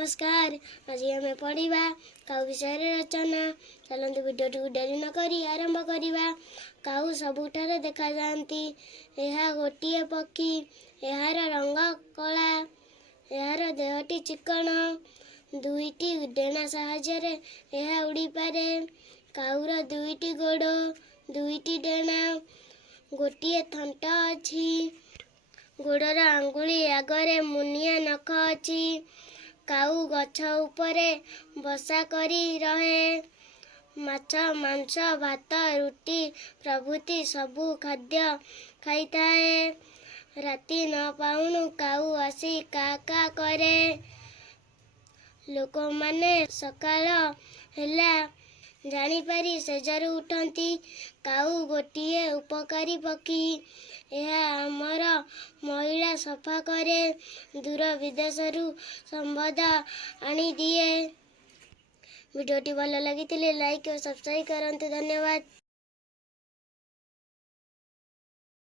नमस्कार। आज आम पढ़ा काऊ विषय रचना। चलते भिडियो डेरी न करी आरंभ करवा। काऊ सबुठारे देखा जाती। यह गोटे पक्षी। यार रंग कला। यार देहटी चिकण। दुईटी डेना साहाय्य यह उड़ी पारे। काऊर दुईटी गोड़, दुईटी डेना, गोटे थंट अच्छी। गोड़र आंगुली आगरे मुनिया नख अच्छी। काऊ गछ उपरे बसा करी रहे। माछ, मांस, भात, रुटी प्रभृति सबु खाद्य खाई थाए। राति न पाउणु काऊ आसी का का करे। लोक माने सकाळ हेला जानिपारी सेजरु उठंती। काऊ गोटिए उपकारी पक्षी। यह आमर महिला सफा करे। दूर विदेशरू संबंध आनी दिए। वीडियोटी भल लगी लाइक और सब्सक्राइब करंतु। धन्यवाद।